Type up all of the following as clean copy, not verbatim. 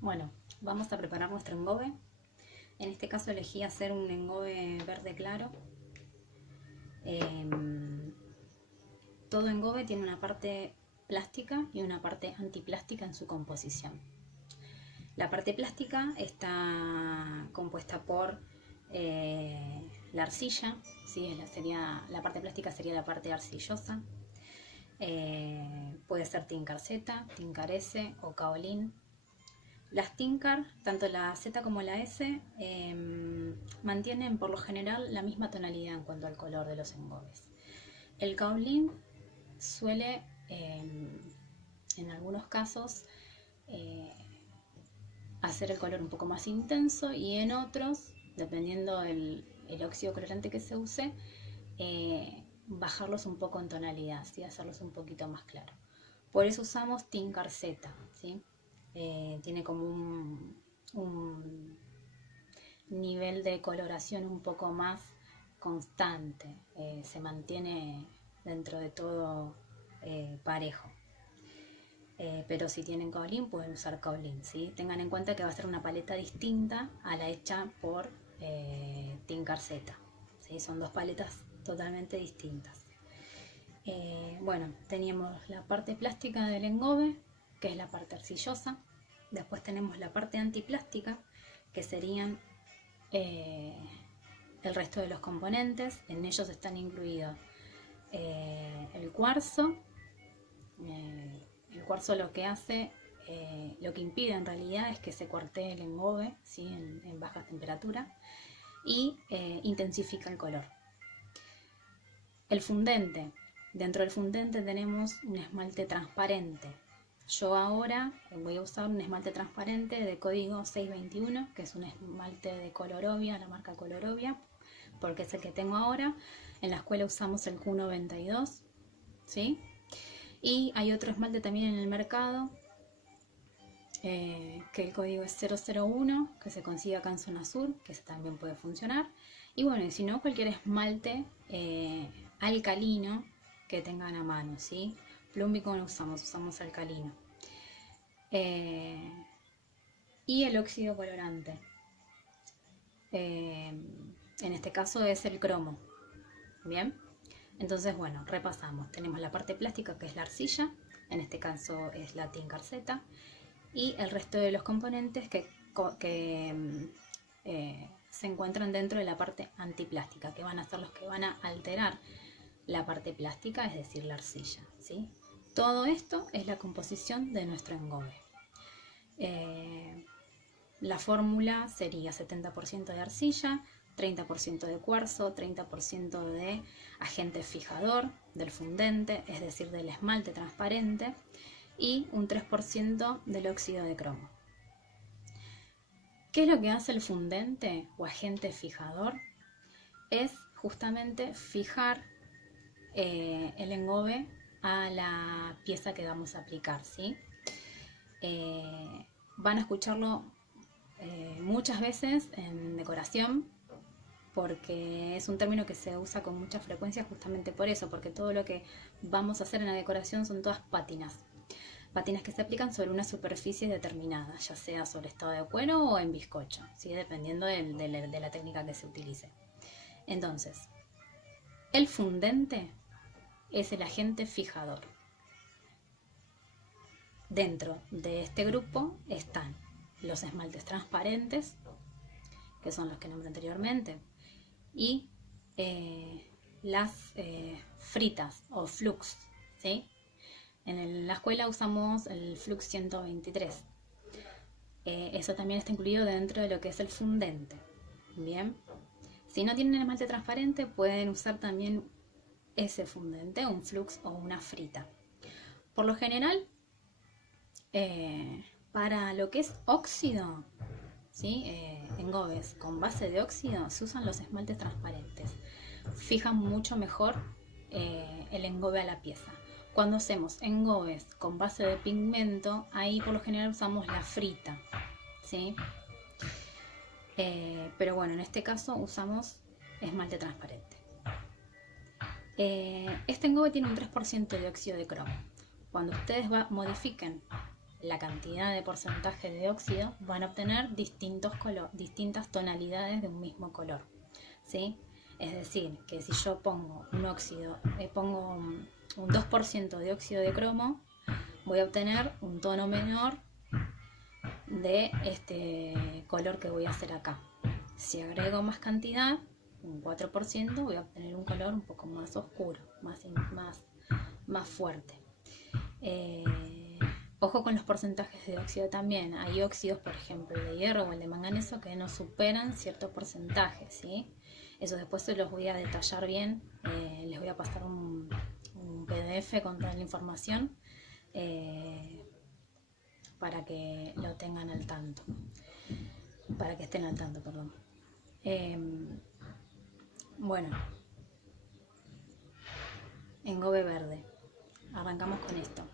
Bueno, vamos a preparar nuestro engobe. En este caso elegí hacer un engobe verde claro. Todo engobe tiene una parte plástica y una parte antiplástica en su composición. La parte plástica está compuesta por la arcilla, ¿sí? La parte plástica sería la parte arcillosa. Puede ser Tincar Z, Tincar S o Kaolin. Las Tincar, tanto la Z como la S, mantienen por lo general la misma tonalidad en cuanto al color de los engobes. El Kaolin suele, en algunos casos, hacer el color un poco más intenso, y en otros, dependiendo el óxido colorante que se use, bajarlos un poco en tonalidad, ¿sí? Hacerlos un poquito más claros. Por eso usamos Tincar Z, ¿sí? Tiene como un nivel de coloración un poco más constante, se mantiene dentro de todo parejo. Pero si tienen Kaolin, pueden usar Kaolin, ¿sí? Tengan en cuenta que va a ser una paleta distinta a la hecha por Tincar Z, ¿sí? Son dos paletas totalmente distintas. Bueno, teníamos la parte plástica del engobe, que es la parte arcillosa. Después tenemos la parte antiplástica, que serían el resto de los componentes. En ellos están incluidos el cuarzo. El cuarzo lo que hace, lo que impide en realidad es que se cuartee el engobe, ¿sí? en baja temperatura, y intensifica el color. El fundente. Dentro del fundente tenemos un esmalte transparente. Yo ahora voy a usar un esmalte transparente de código 621, que es un esmalte de Colorovia, la marca Colorovia, porque es el que tengo ahora. En la escuela usamos el Q92, ¿sí? Y hay otro esmalte también en el mercado, que el código es 001, que se consigue acá en zona sur, que ese también puede funcionar. Y bueno, y si no, cualquier esmalte alcalino que tengan a mano, ¿sí? Plúmbico no usamos alcalino. Y el óxido colorante. En este caso es el cromo. Bien, entonces bueno, repasamos. Tenemos la parte plástica, que es la arcilla, en este caso es la Tincar Z, y el resto de los componentes que se encuentran dentro de la parte antiplástica, que van a ser los que van a alterar la parte plástica, es decir, la arcilla, ¿sí? Todo esto es la composición de nuestro engobe. La fórmula sería 70% de arcilla, 30% de cuarzo, 30% de agente fijador del fundente, es decir, del esmalte transparente, y un 3% del óxido de cromo. ¿Qué es lo que hace el fundente o agente fijador? Es justamente fijar el engobe a la pieza que vamos a aplicar, ¿sí? Van a escucharlo muchas veces en decoración, porque es un término que se usa con mucha frecuencia justamente por eso, porque todo lo que vamos a hacer en la decoración son todas pátinas. Pátinas que se aplican sobre una superficie determinada, ya sea sobre estado de cuero o en bizcocho, ¿sí? Dependiendo de la técnica que se utilice. Entonces, el fundente es el agente fijador. Dentro de este grupo están los esmaltes transparentes, que son los que nombré anteriormente, y las fritas o flux, ¿sí? En la escuela usamos el Flux 123. Eso también está incluido dentro de lo que es el fundente. Bien. Si no tienen esmalte transparente, pueden usar también ese fundente, un flux o una frita. Por lo general, para lo que es óxido, ¿sí? Engobes con base de óxido, se usan los esmaltes transparentes. Fijan mucho mejor el engobe a la pieza. Cuando hacemos engobes con base de pigmento, ahí por lo general usamos la frita, ¿sí? Pero bueno, en este caso usamos esmalte transparente. Este engobe tiene un 3% de óxido de cromo. Cuando ustedes modifiquen la cantidad de porcentaje de óxido, van a obtener distintas tonalidades de un mismo color, ¿sí? Es decir, que si yo pongo un óxido, pongo un 2% de óxido de cromo, voy a obtener un tono menor de este color que voy a hacer acá. Si agrego más cantidad, un 4%, voy a obtener un color un poco más oscuro, más fuerte. Ojo con los porcentajes de óxido también. Hay óxidos, por ejemplo, el de hierro o el de manganeso, que no superan cierto porcentaje, ¿sí? Eso después se los voy a detallar bien. Les voy a pasar un PDF con toda la información para que lo tengan al tanto. Para que estén al tanto, perdón. Bueno, engobe verde. Arrancamos con esto.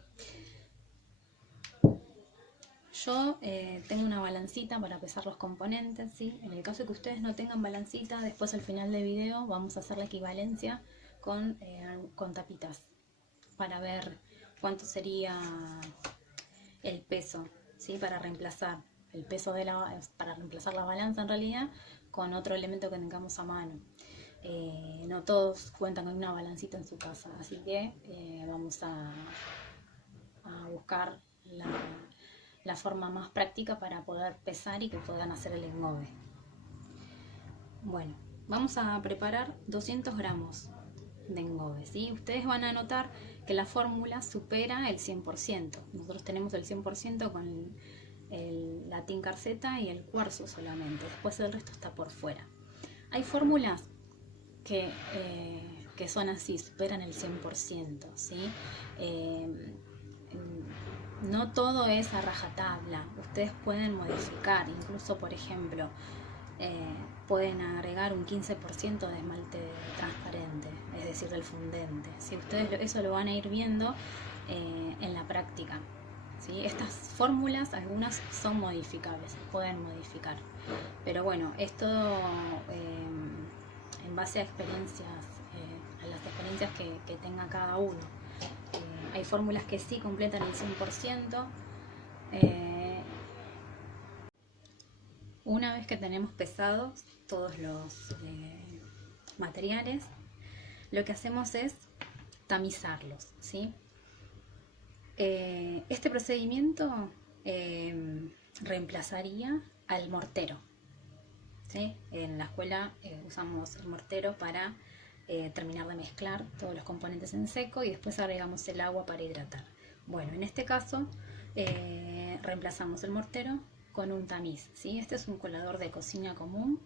Yo tengo una balancita para pesar los componentes, ¿sí? En el caso de que ustedes no tengan balancita, después al final del video vamos a hacer la equivalencia con tapitas para ver cuánto sería el peso, ¿sí? Para reemplazar el peso para reemplazar la balanza en realidad con otro elemento que tengamos a mano. No todos cuentan con una balancita en su casa, así que vamos a buscar la forma más práctica para poder pesar y que puedan hacer el engobe. Bueno, vamos a preparar 200 gramos de engobe, ¿sí? Ustedes van a notar que la fórmula supera el 100%. Nosotros tenemos el 100% con la tincarseta y el cuarzo solamente. Después el resto está por fuera. Hay fórmulas que son así, superan el 100%, ¿sí? No todo es a rajatabla. Ustedes pueden modificar, incluso por ejemplo, pueden agregar un 15% de esmalte transparente, es decir, del fundente. Si ustedes eso lo van a ir viendo en la práctica, ¿sí? Estas fórmulas, algunas son modificables, pueden modificar. Pero bueno, esto en base a experiencias, a las experiencias que tenga cada uno. Hay fórmulas que sí completan el 100%. Una vez que tenemos pesados todos los materiales, lo que hacemos es tamizarlos, ¿sí? Este procedimiento reemplazaría al mortero, ¿sí? En la escuela usamos el mortero para terminar de mezclar todos los componentes en seco y después agregamos el agua para hidratar. Bueno, en este caso reemplazamos el mortero con un tamiz, ¿sí? Este es un colador de cocina común,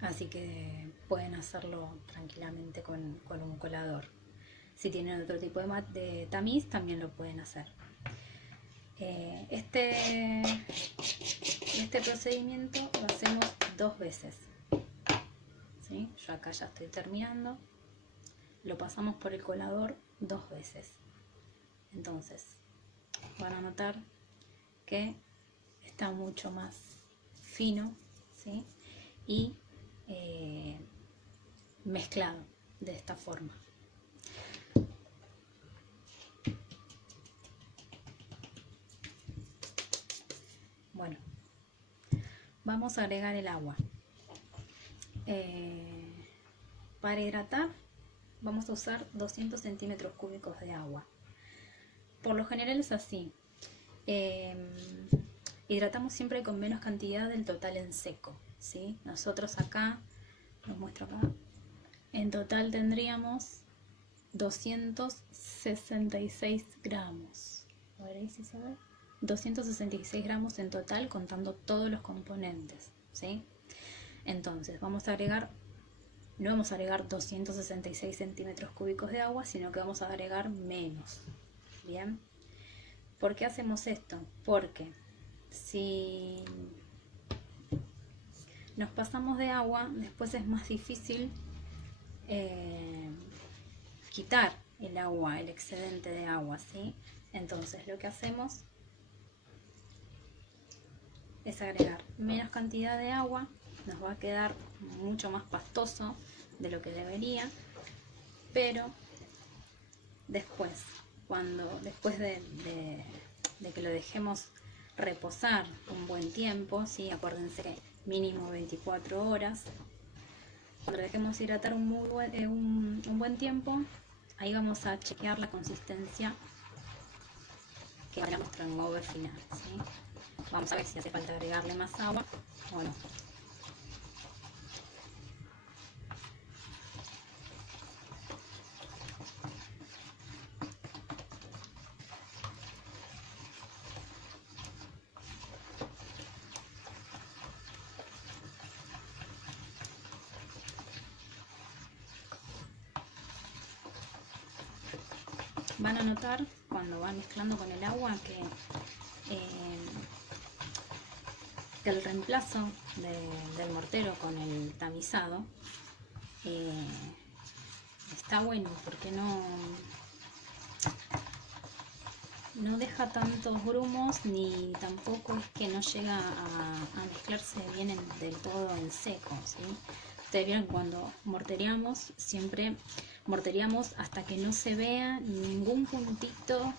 así que pueden hacerlo tranquilamente con un colador. Si tienen otro tipo de tamiz también lo pueden hacer. Este procedimiento lo hacemos 2 veces, ¿sí? Yo acá ya estoy terminando. Lo pasamos por el colador 2 veces. Entonces van a notar que está mucho más fino, ¿sí? Y mezclado de esta forma. Bueno, vamos a agregar el agua. Para hidratar vamos a usar 200 centímetros cúbicos de agua. Por lo general es así. Hidratamos siempre con menos cantidad del total en seco, ¿sí? Nosotros acá, los muestro acá, en total tendríamos 266 gramos. A ver ahí si se ve. 266 gramos en total contando todos los componentes, ¿sí? Entonces vamos a agregar, no vamos a agregar 266 centímetros cúbicos de agua, sino que vamos a agregar menos. Bien, ¿por qué hacemos esto? Porque si nos pasamos de agua, después es más difícil quitar el agua, el excedente de agua, ¿sí? Entonces lo que hacemos es agregar menos cantidad de agua, nos va a quedar mucho más pastoso de lo que debería, pero después después de que lo dejemos reposar un buen tiempo, ¿sí? Acuérdense que mínimo 24 horas. Cuando lo dejemos hidratar un buen tiempo, ahí vamos a chequear la consistencia que va a nuestro engobe final, ¿sí? Vamos a ver si hace falta agregarle más agua o no. Van a notar cuando van mezclando con el agua que el reemplazo del mortero con el tamizado está bueno porque no deja tantos grumos, ni tampoco es que no llega a mezclarse bien del todo en seco, ¿sí? Ustedes vieron que cuando mortereamos, siempre mortereamos hasta que no se vea ningún puntito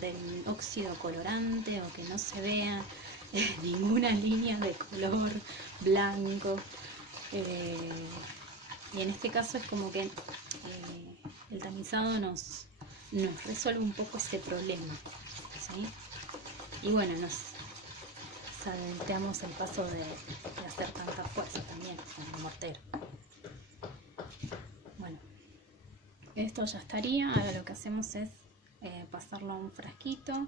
del óxido colorante, o que no se vea ninguna línea de color blanco. Y en este caso es como que el tamizado nos resuelve un poco ese problema, ¿sí? Y bueno, nos salteamos el paso de hacer tanta fuerza también con el mortero. Bueno, esto ya estaría. Ahora lo que hacemos es pasarlo a un frasquito.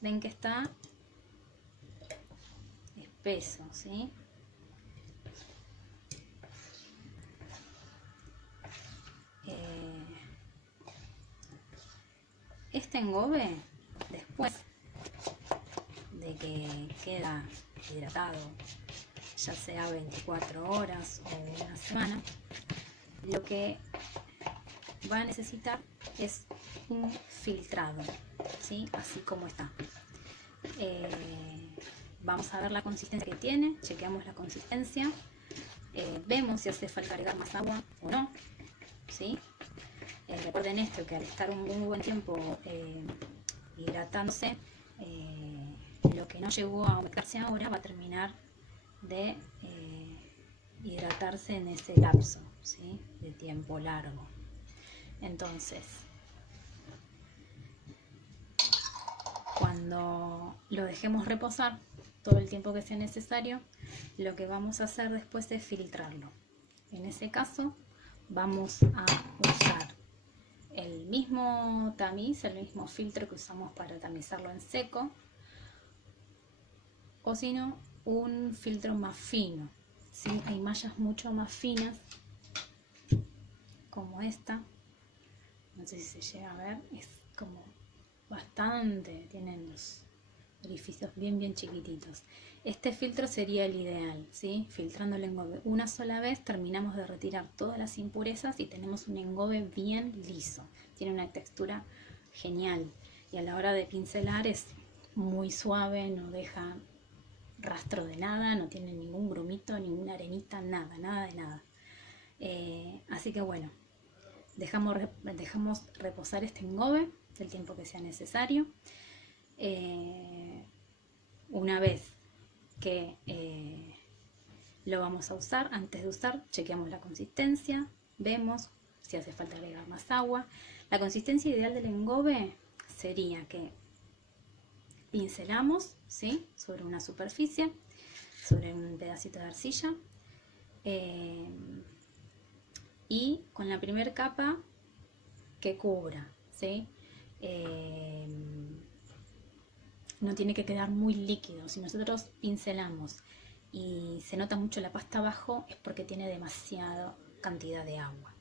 Ven que está espeso, ¿sí? Este engobe, después de que queda hidratado, ya sea 24 horas o una semana, lo que va a necesitar es un filtrado, ¿sí? Así como está. Vamos a ver la consistencia que tiene, chequeamos la consistencia, vemos si hace falta agregar más agua o no, ¿sí? Recuerden esto, que al estar un muy buen tiempo hidratándose, lo que no llegó a humectarse ahora va a terminar de hidratarse en ese lapso, ¿sí? De tiempo largo. Entonces, cuando lo dejemos reposar todo el tiempo que sea necesario, lo que vamos a hacer después es filtrarlo. En ese caso vamos a usar el mismo tamiz, el mismo filtro que usamos para tamizarlo en seco, o si no, un filtro más fino, ¿sí? Hay mallas mucho más finas como esta, no sé si se llega a ver, es como bastante, tienen los orificios bien chiquititos. Este filtro sería el ideal, ¿sí? Filtrando el engobe una sola vez, terminamos de retirar todas las impurezas y tenemos un engobe bien liso. Tiene una textura genial y a la hora de pincelar es muy suave, no deja rastro de nada, no tiene ningún grumito, ninguna arenita, nada de nada. Así que bueno, dejamos reposar este engobe el tiempo que sea necesario. Una vez que lo vamos a usar, antes de usar, chequeamos la consistencia, vemos si hace falta agregar más agua. La consistencia ideal del engobe sería que pincelamos, ¿sí? Sobre una superficie, sobre un pedacito de arcilla, y con la primera capa que cubra, ¿sí? No tiene que quedar muy líquido. Si nosotros pincelamos y se nota mucho la pasta abajo, es porque tiene demasiada cantidad de agua.